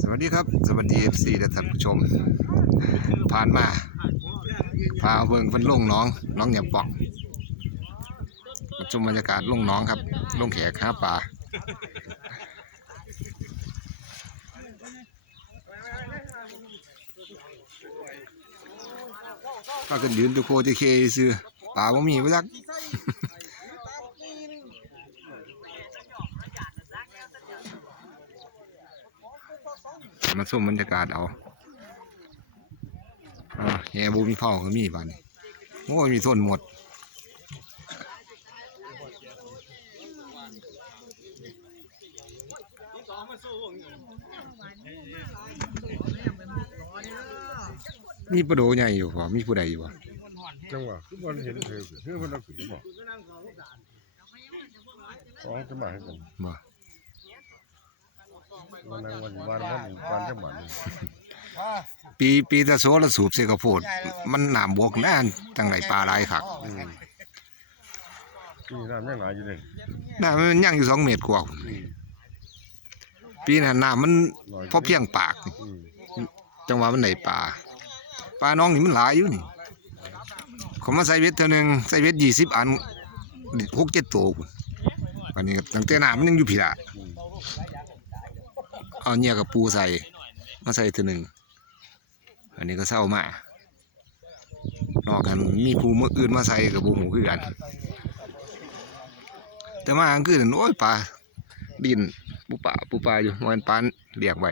สวัสดีครับสวัสดีFCและท่านผู้ชมผ่านมาพาเบิ่งเพิ่นลงน้องอย่าปอกชมบรรยากาศลงน้องครับลงแขกหาปลาถ้ากันยืนตะโคจะเคซื้อปลาบ่มีบ่จักมาชมบรรยากาศเอาแง่บูมีเผาก็มีบ้านนี้โอ้ยมีส่วนหมดมีปลาโดใหญ่อยู่ป่ะมีผู้ใดอยู่ป่ะจังหวะทุกคนเห็นเธอเพื่อคนเราขึ้นบอกฟ้องจะมาให้กันบ่วันนั้นวันจะหมันปีตะโซละสูบเสกโพดมันหนามบวกน่านจังไหนปลาหลายคักปีน้ำยังหลายอยู่เลยน้ำมันย่างอยู่2 เมตรกว่าปีนั้นน้ำมันพอเพียงปากจังหวะมันไหนปลาน้องนี่มันหลายอยู่นี่เขามาใส่เบ็ดเท่านึงใส่เบ็ด20 อัน6-7 ตัววันนี้ตั้งแต่น้ำมันยังอยู่ผีละเอาเนี่ยกับปูใส่มาใส่เท่านึงอันนี้ก็เศร้ามากนอกกันมีปูมืออื่นมาใส่กับปูหูคือกันแต่มาอังคือโอ้ยปลาดินปูปลาอยู่มันปลาเรียกไว้